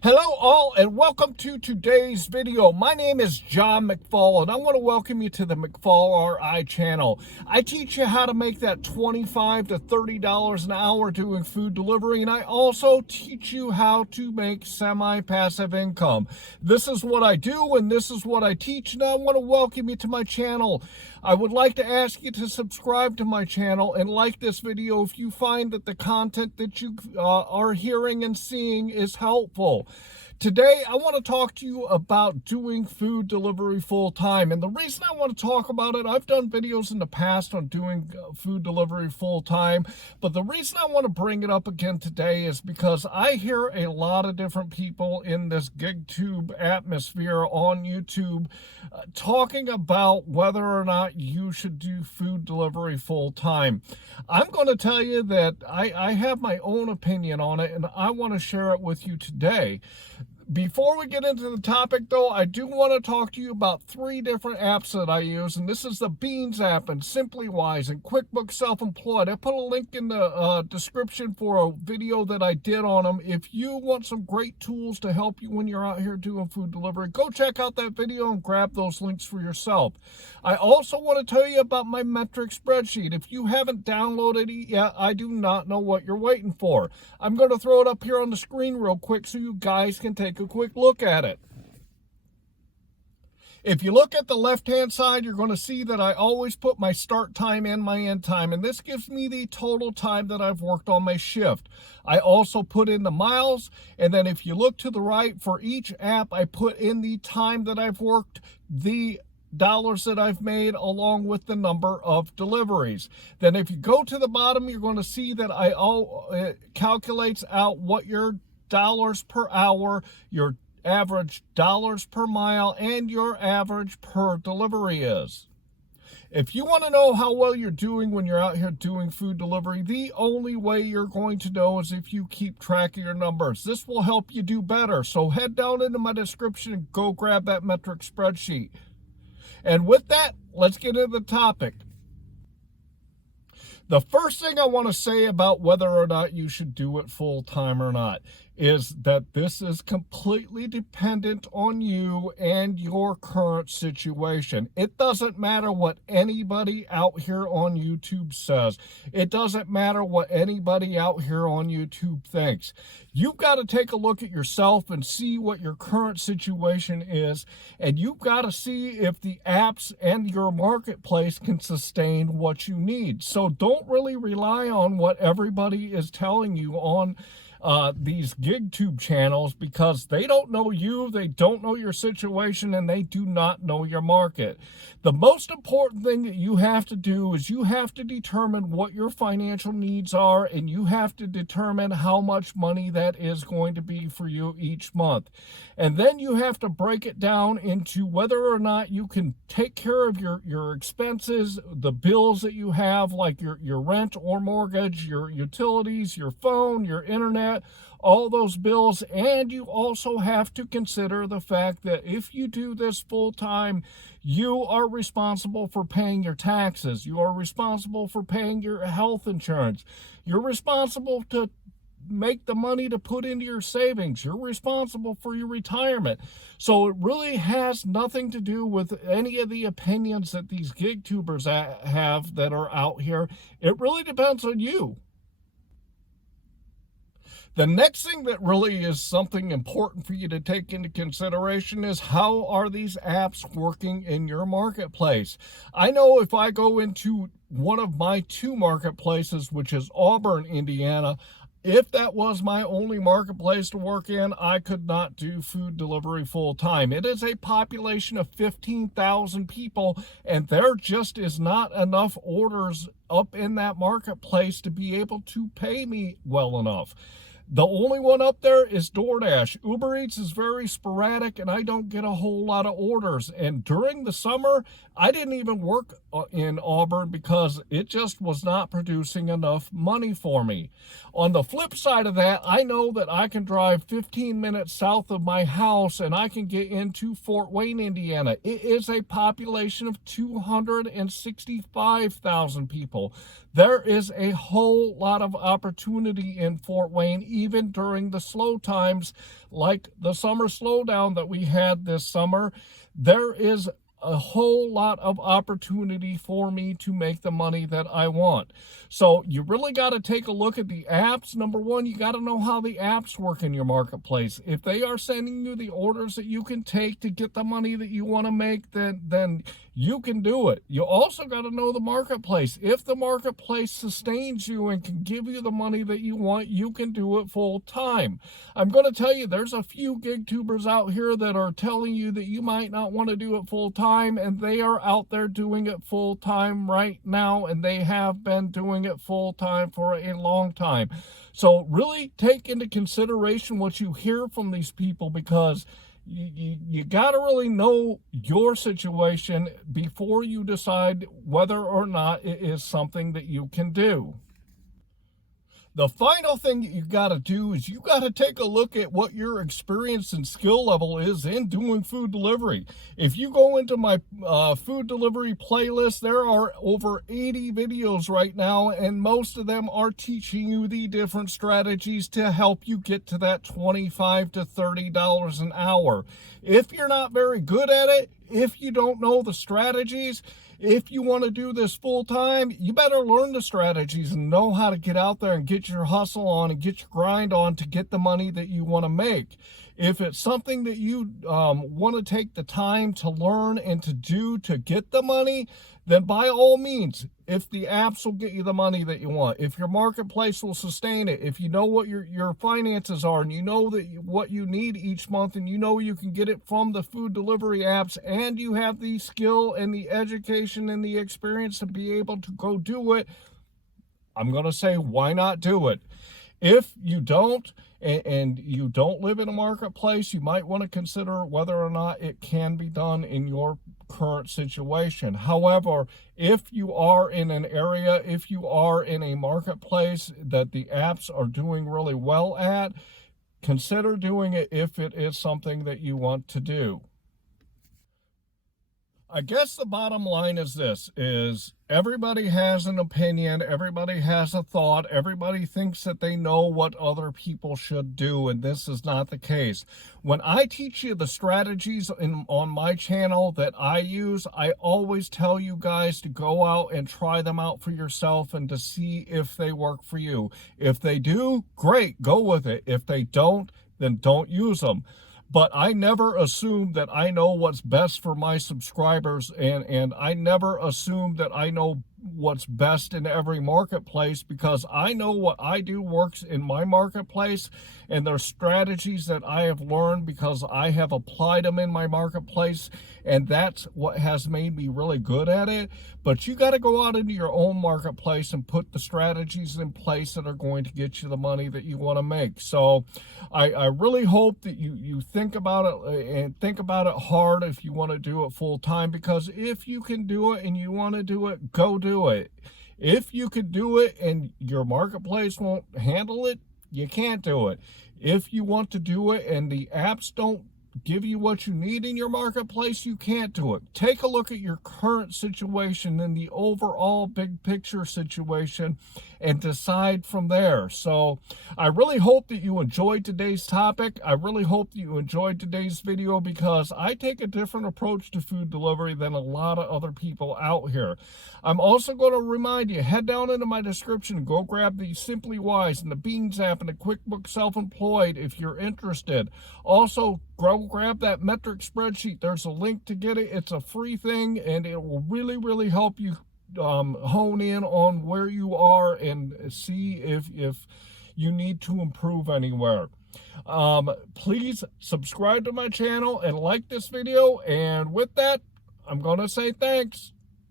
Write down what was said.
Hello all and welcome to today's video. My name is John McFall and I want to welcome you to the McFallRI channel. I teach you how to make that $25 to $30 an hour doing food delivery, and I also teach you how to make semi-passive income. This is what I do and this is what I teach, and I want to welcome you to my channel. I would like to ask you to subscribe to my channel and like this video if you find that the content that you are hearing and seeing is helpful. Today, I want to talk to you about doing food delivery full-time. And the reason I want to talk about it, I've done videos in the past on doing food delivery full-time, but the reason I want to bring it up again today is because I hear a lot of different people in this GigTube atmosphere on YouTube talking about whether or not you should do food delivery full-time. I'm going to tell you that I have my own opinion on it, and I want to share it with you today. Before we get into the topic, though, I do want to talk to you about 3 different apps that I use, and this is the Beans app and SimplyWise and QuickBooks Self-Employed. I put a link in the description for a video that I did on them. If you want some great tools to help you when you're out here doing food delivery, go check out that video and grab those links for yourself. I also want to tell you about my metric spreadsheet. If you haven't downloaded it yet, I do not know what you're waiting for. I'm going to throw it up here on the screen real quick so you guys can take a quick look at it. If you look at the left-hand side, you're going to see that I always put my start time and my end time, and this gives me the total time that I've worked on my shift. I also put in the miles, and then if you look to the right, for each app, I put in the time that I've worked, the dollars that I've made, along with the number of deliveries. Then if you go to the bottom, you're going to see that it calculates out what your dollars per hour, your average dollars per mile, and your average per delivery is. If you want to know how well you're doing when you're out here doing food delivery, the only way you're going to know is if you keep track of your numbers. This will help you do better. So head down into my description and go grab that metric spreadsheet. And with that, let's get into the topic. The first thing I want to say about whether or not you should do it full-time or not is that this is completely dependent on you and your current situation. It doesn't matter what anybody out here on YouTube says. It doesn't matter what anybody out here on YouTube thinks. You've got to take a look at yourself and see what your current situation is, and you've got to see if the apps and your marketplace can sustain what you need. So don't really rely on what everybody is telling you on these GigTube channels, because they don't know you, they don't know your situation, and they do not know your market. The most important thing that you have to do is you have to determine what your financial needs are, and you have to determine how much money that is going to be for you each month. And then you have to break it down into whether or not you can take care of your expenses, the bills that you have, like your rent or mortgage, your utilities, your phone, your internet, all those bills. And you also have to consider the fact that if you do this full time, you are responsible for paying your taxes. You are responsible for paying your health insurance. You're responsible to make the money to put into your savings. You're responsible for your retirement. So it really has nothing to do with any of the opinions that these GigTubers have that are out here. It really depends on you. The next thing that really is something important for you to take into consideration is how are these apps working in your marketplace. I know if I go into one of my 2 marketplaces, which is Auburn, Indiana, if that was my only marketplace to work in, I could not do food delivery full time. It is a population of 15,000 people, and there just is not enough orders up in that marketplace to be able to pay me well enough. The only one up there is DoorDash. Uber Eats is very sporadic, and I don't get a whole lot of orders. And during the summer, I didn't even work in Auburn because it just was not producing enough money for me. On the flip side of that, I know that I can drive 15 minutes south of my house and I can get into Fort Wayne, Indiana. It is a population of 265,000 people. There is a whole lot of opportunity in Fort Wayne, even during the slow times, like the summer slowdown that we had this summer. There is a whole lot of opportunity for me to make the money that I want. So you really got to take a look at the apps. Number one, you got to know how the apps work in your marketplace. If they are sending you the orders that you can take to get the money that you want to make, then you can do it. You also got to know the marketplace. If the marketplace sustains you and can give you the money that you want, you can do it full time. I'm going to tell you, there's a few gig tubers out here that are telling you that you might not want to do it full time, and they are out there doing it full time right now, and they have been doing it full time for a long time. So really take into consideration what you hear from these people, because you got to really know your situation before you decide whether or not it is something that you can do. The final thing that you got to do is you got to take a look at what your experience and skill level is in doing food delivery. If you go into my food delivery playlist, there are over 80 videos right now, and most of them are teaching you the different strategies to help you get to that $25 to $30 an hour. If you're not very good at it, if you don't know the strategies, if you want to do this full time, you better learn the strategies and know how to get out there and get your hustle on and get your grind on to get the money that you want to make. If it's something that you want to take the time to learn and to do to get the money, then by all means, if the apps will get you the money that you want, if your marketplace will sustain it, if you know what your finances are and you know that what you need each month and you know you can get it from the food delivery apps, and you have the skill and the education and the experience to be able to go do it, I'm going to say, why not do it? If you don't, and you don't live in a marketplace, you might want to consider whether or not it can be done in your current situation. However, if you are in an area, if you are in a marketplace that the apps are doing really well at, consider doing it if it is something that you want to do. I guess the bottom line is this, is everybody has an opinion, everybody has a thought, everybody thinks that they know what other people should do, and this is not the case. When I teach you the strategies on my channel that I use, I always tell you guys to go out and try them out for yourself and to see if they work for you. If they do, great, go with it. If they don't, then don't use them. But I never assume that I know what's best for my subscribers, and I never assume that I know what's best in every marketplace, because I know what I do works in my marketplace, and there's strategies that I have learned because I have applied them in my marketplace, and that's what has made me really good at it. But you got to go out into your own marketplace and put the strategies in place that are going to get you the money that you want to make. So I really hope that you think about it, and think about it hard if you want to do it full time, because if you can do it and you want to do it, go do it. If you could do it and your marketplace won't handle it, you can't do it. If you want to do it and the apps don't give you what you need in your marketplace, you can't do it. Take a look at your current situation and the overall big picture situation and decide from there. So I really hope that you enjoyed today's topic. I really hope that you enjoyed today's video, because I take a different approach to food delivery than a lot of other people out here. I'm also going to remind you, head down into my description, go grab the Simply Wise and the Beans app and the QuickBooks Self-Employed if you're interested. Also, go grab that metric spreadsheet. There's a link to get it. It's a free thing, and it will really help you hone in on where you are and see if you need to improve anywhere. Please subscribe to my channel and like this video. And with that, I'm going to say thanks.